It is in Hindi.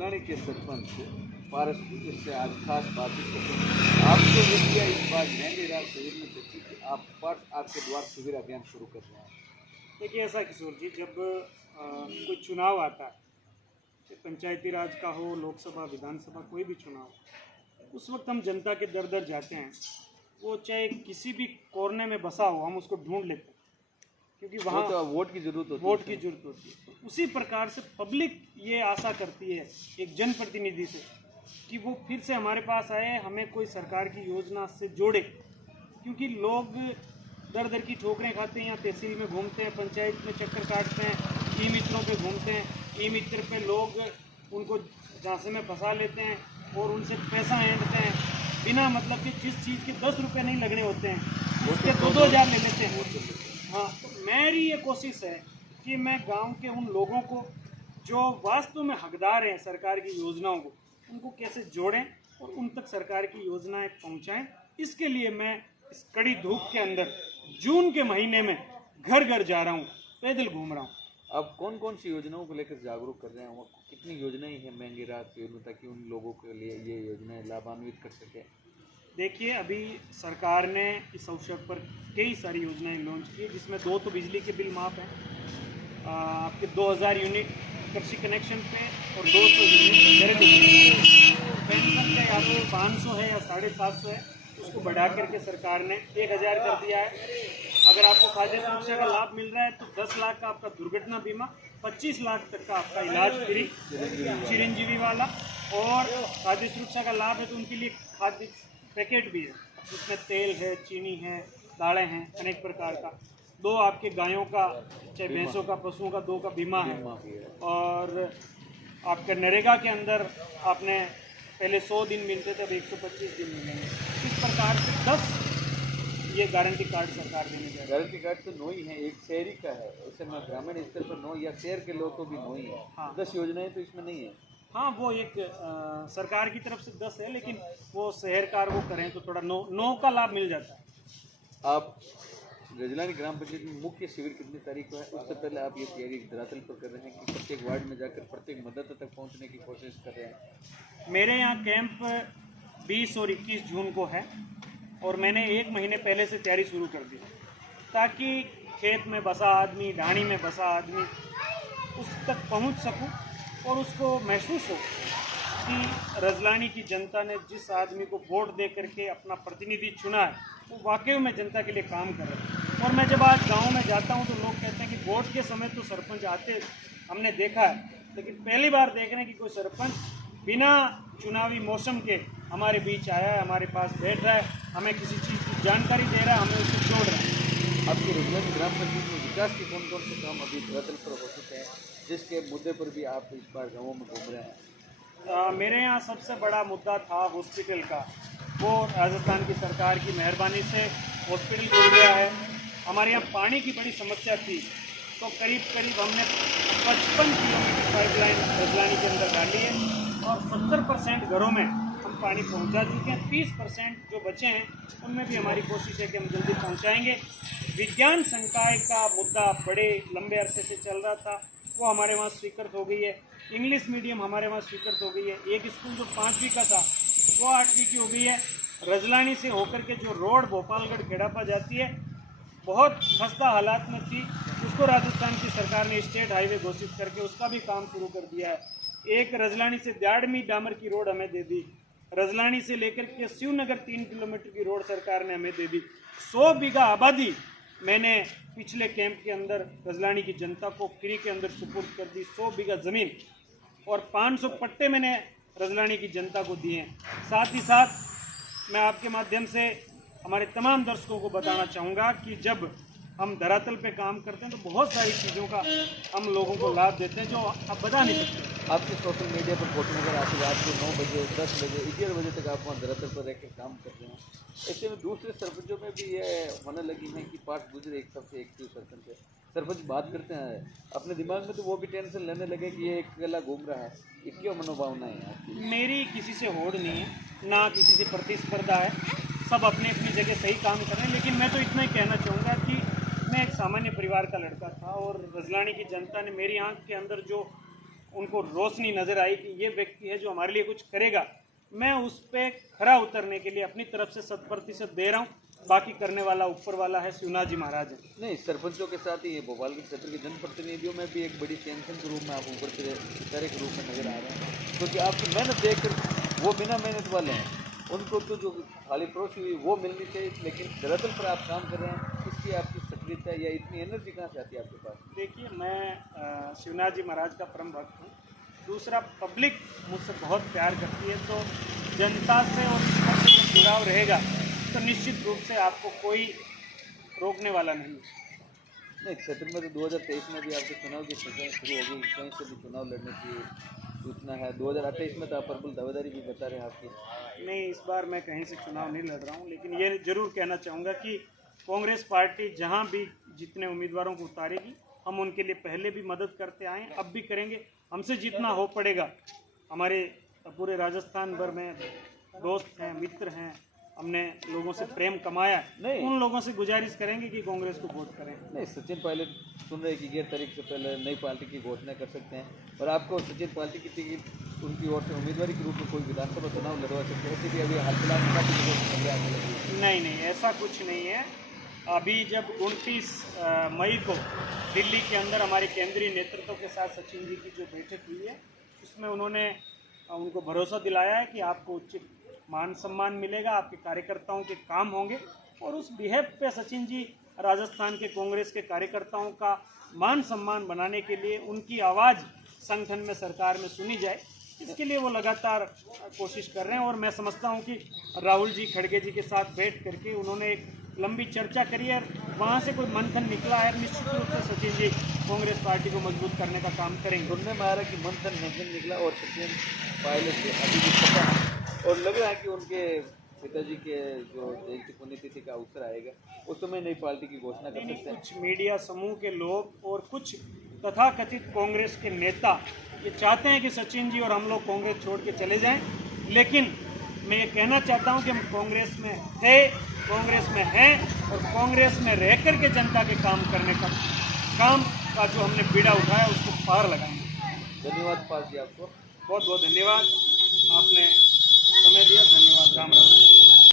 रजलानी के सरपंच पारस जिससे आज खास बातचीत करते हैं। आपको ये किया इस बार महंगी रात शिविर में देखी कि आप पार्ट आपके द्वार शिविर अभियान शुरू कर रहे हैं। देखिए ऐसा किशोर जी, जब कोई चुनाव आता है, चाहे पंचायती राज का हो, लोकसभा, विधानसभा, कोई भी चुनाव, उस वक्त हम जनता के दर दर जाते हैं। वो चाहे किसी भी कोने में बसा हो, हम उसको ढूंढ लेते हैं, क्योंकि वहाँ तो वोट की जरूरत होती है। तो उसी प्रकार से पब्लिक ये आशा करती है एक जनप्रतिनिधि से कि वो फिर से हमारे पास आए, हमें कोई सरकार की योजना से जोड़े। क्योंकि लोग दर दर की ठोकरें खाते हैं, यहाँ तहसील में घूमते हैं, पंचायत में चक्कर काटते हैं, ई मित्रों पे घूमते हैं, ई मित्र पे लोग उनको झांसे में फंसा लेते हैं और उनसे पैसा ऐंठते हैं बिना मतलब कि जिस चीज़ के 10 रुपये नहीं लगने होते हैं उसके 2-2 हज़ार ले लेते हैं। हाँ, तो मेरी ये कोशिश है कि मैं गांव के उन लोगों को जो वास्तव में हकदार हैं सरकार की योजनाओं को, उनको कैसे जोड़ें और उन तक सरकार की योजनाएं पहुंचाएं। इसके लिए मैं इस कड़ी धूप के अंदर जून के महीने में घर घर जा रहा हूँ, पैदल घूम रहा हूँ। आप कौन कौन सी योजनाओं को लेकर जागरूक कर रहे हैं? वो कितनी योजनाएं हैं महंगी रात शिविर में, ताकि उन लोगों के लिए ये योजनाएं लाभान्वित कर सकें? देखिए, अभी सरकार ने इस अवसर पर कई सारी योजनाएं लॉन्च की, जिसमें 2 तो बिजली के बिल माफ़ हैं, आपके 2000 यूनिट कृषि कनेक्शन पे और 200 यूनिट पेंशन का या तो 500 है या 750 है, उसको बढ़ा करके सरकार ने 1000 कर दिया है। अगर आपको खाद्य सुरक्षा का लाभ मिल रहा है तो 10 लाख का आपका दुर्घटना बीमा, 25 लाख तक का आपका इलाज फ्री चिरंजीवी वाला, और खाद्य सुरक्षा का लाभ है तो उनके लिए खाद्य पैकेट भी है, जिसमें तेल है, चीनी है, दालें हैं, अनेक प्रकार का। 2 आपके गायों का, चाहे भैंसों का, पशुओं का 2 का बीमा है। और आपके नरेगा के अंदर आपने पहले 100 दिन मिलते थे, अब 125 दिन मिलेंगे। इस प्रकार से 10 ये गारंटी कार्ड सरकार देने जा रही है। गारंटी कार्ड तो 9 ही है, एक शहरी का है, ऐसे में ग्रामीण स्तर पर 9 या शहर के लोगों को भी 9 ही है। हाँ। 10 योजनाएं तो इसमें नहीं है। हाँ, वो एक सरकार की तरफ से 10 है, लेकिन वो शहरकार वो करें तो थोड़ा 9 का लाभ मिल जाता है। आप रजलानी ग्राम पंचायत में मुख्य शिविर कितनी तारीख को है? उससे पहले आप ये तैयारी धरातल पर कर रहे हैं कि प्रत्येक वार्ड में जाकर प्रत्येक मतदाता तक पहुंचने की कोशिश कर रहे हैं? मेरे यहाँ कैंप 20 और 21 जून को है, और मैंने 1 महीने पहले से तैयारी शुरू कर दी, ताकि खेत में बसा आदमी, ढाणी में बसा आदमी उस तक पहुंच सकूं और उसको महसूस हो कि रजलानी की जनता ने जिस आदमी को वोट दे करके अपना प्रतिनिधि चुना है, वो वाकई में जनता के लिए काम कर रहे हैं। और मैं जब आज गांव में जाता हूं तो लोग कहते हैं कि वोट के समय तो सरपंच आते हमने देखा है, लेकिन पहली बार देख रहे हैं कि कोई सरपंच बिना चुनावी मौसम के हमारे बीच आया है, हमारे पास बैठ रहा है, हमें किसी चीज़ की जानकारी दे रहा है, हमें उससे जोड़ रहा है। आपकी रजलानी ग्राम पंचायत में विकास के कौन कौन से काम अभी धरातल पर हो चुके हैं, जिसके मुद्दे पर भी आप इस बार गाँवों में घूम रहे हैं? मेरे यहाँ सबसे बड़ा मुद्दा था हॉस्पिटल का। वो राजस्थान की सरकार की मेहरबानी से हॉस्पिटल खुल गया है। हमारे यहाँ पानी की बड़ी समस्या थी, तो करीब हमने 55 किलोमीटर पाइपलाइन रजलानी के अंदर डाली है और 70% घरों में हम पानी पहुंचा चुके हैं। 30% जो बचे हैं उनमें भी हमारी कोशिश है कि हम जल्दी पहुंचाएंगे। विज्ञान संकाय का मुद्दा बड़े लंबे अरसे से चल रहा था, वो हमारे वहाँ स्वीकृत हो गई है। इंग्लिश मीडियम हमारे वहाँ स्वीकृत हो गई है। एक स्कूल जो 5वीं का था वो 8वीं की हो गई है। रजलानी से होकर के जो रोड भोपालगढ़ खेड़ापा जाती है, बहुत खस्ता हालात में थी, उसको राजस्थान की सरकार ने स्टेट हाईवे घोषित करके उसका भी काम शुरू कर दिया है। एक रजलानी से द्याड़मी डामर की रोड हमें दे दी। रजलानी से लेकर के शिवनगर 3 किलोमीटर की रोड सरकार ने हमें दे दी। 100 बीघा आबादी मैंने पिछले कैंप के अंदर रजलानी की जनता को फ्री के अंदर सुपुर्द कर दी। 100 बीघा ज़मीन और 500 पट्टे मैंने रजलानी की जनता को दिए हैं। साथ ही साथ मैं आपके माध्यम से हमारे तमाम दर्शकों को बताना चाहूँगा कि जब हम धरातल पे काम करते हैं तो बहुत सारी चीज़ों का हम लोगों को लाभ देते हैं जो आप बता नहीं सकते। आपके सोशल मीडिया पर फोटो नजर आती है, रात को 9 बजे, 10 बजे, 11 बजे तक आप वहाँ धरातल पर रहकर काम कर रहे हैं। ऐसे में दूसरे सरपंचों में भी ये होने लगी है कि पार्ट गुजरे एक सबसे एक्टिव सरपंच है। सरपंच बात करते हैं अपने दिमाग में, तो वो भी टेंशन लेने लगे कि ये एक अकेला घूम रहा है। ये क्यों मनोभावना है आपकी? मेरी किसी से होड़ नहीं है, ना किसी से प्रतिस्पर्धा है, सब अपनी अपनी जगह सही काम कर रहे हैं। लेकिन मैं तो इतना ही कहना चाहूँगा कि मैं एक सामान्य परिवार का लड़का था और रजलानी की जनता ने मेरी आंख के अंदर जो उनको रोशनी नज़र आई कि ये व्यक्ति है जो हमारे लिए कुछ करेगा, मैं उस पर खरा उतरने के लिए अपनी तरफ से 100% दे रहा हूँ। बाकी करने वाला ऊपर वाला है, शिवनाथ जी महाराज है। नहीं, सरपंचों के साथ ही ये भोपाल के क्षेत्र के जनप्रतिनिधियों में भी एक बड़ी टेंशन के रूप में आप ऊपर से तरह के रूप में नजर आ रहे हैं, क्योंकि आपकी मेहनत देखकर वो बिना मेहनत वाले हैं, उनको तो जो थाली परोसी हुई वो मिलनी चाहिए, लेकिन धरातल पर आप काम कर रहे हैं, इसकी आपकी सक्रियता या इतनी एनर्जी कहाँ से आती है आपके पास? देखिए, मैं शिवनाथ जी महाराज का परम भक्त हूँ। दूसरा, पब्लिक मुझसे बहुत प्यार करती है, तो जनता से और ईश्वर से जब जुड़ाव रहेगा तो निश्चित रूप से आपको कोई रोकने वाला नहीं। नहीं, क्षेत्र में तो 2023 में भी आपके चुनाव की प्रक्रिया शुरू हो गई, कहीं से भी चुनाव लड़ने की सूचना है। 2028 में तो आप प्रबल दावेदारी भी बता रहे हैं आपकी। नहीं, इस बार मैं कहीं से चुनाव नहीं लड़ रहा हूँ, लेकिन ये जरूर कहना चाहूँगा कि कांग्रेस पार्टी जहाँ भी जितने उम्मीदवारों को उतारेगी, हम उनके लिए पहले भी मदद करते आए, अब भी करेंगे। हमसे जितना हो पड़ेगा, हमारे पूरे राजस्थान भर में दोस्त हैं, मित्र हैं, हमने लोगों से प्रेम कमाया, उन लोगों से गुजारिश करेंगे कि कांग्रेस को वोट करें। नहीं, सचिन पायलट सुन रहे कि 11 तारीख से पहले नई पार्टी की घोषणा कर सकते हैं, और आपको सचिन पार्टी की टिकट उनकी ओर से उम्मीदवारी के रूप में कोई विधानसभा चुनाव लड़वा सकते हैं, ऐसे भी अभी हाल फिलहाल में पार्टी की घोषणा आने लगी? नहीं, ऐसा कुछ नहीं है। अभी जब 29 मई को दिल्ली के अंदर हमारे केंद्रीय नेतृत्व के साथ सचिन जी की जो बैठक हुई है, उसमें उन्होंने उनको भरोसा दिलाया है कि आपको उचित मान सम्मान मिलेगा, आपके कार्यकर्ताओं के काम होंगे, और उस बिहेव पे सचिन जी राजस्थान के कांग्रेस के कार्यकर्ताओं का मान सम्मान बनाने के लिए उनकी आवाज़ संगठन में, सरकार में सुनी जाए, इसके लिए वो लगातार कोशिश कर रहे हैं। और मैं समझता हूं कि राहुल जी खड़गे जी के साथ बैठ करके उन्होंने एक लंबी चर्चा करी है, वहाँ से कोई मंथन निकला है। निश्चित रूप से सचिन जी कांग्रेस पार्टी को मजबूत करने का काम करेंगे। सुनने में आ रहा है कि मंथन नहीं निकला और सचिन पायलट से अभी भी पता है, और लग रहा है कि उनके पिताजी के जो जयंती पुण्यतिथि का अवसर आएगा, उस समय नई पार्टी की घोषणा कर सकते हैं। कुछ मीडिया समूह के लोग और कुछ तथाकथित कांग्रेस के नेता ये चाहते हैं कि सचिन जी और हम लोग कांग्रेस छोड़ के चले जाएं, लेकिन मैं ये कहना चाहता हूं कि हम कांग्रेस में थे, कांग्रेस में हैं, और कांग्रेस में रह कर के जनता के काम करने का जो हमने बीड़ा उठाया उसको पार लगाएंगे। धन्यवाद पास जी, आपको बहुत बहुत धन्यवाद, आपने समय दिया। धन्यवाद। राम राम।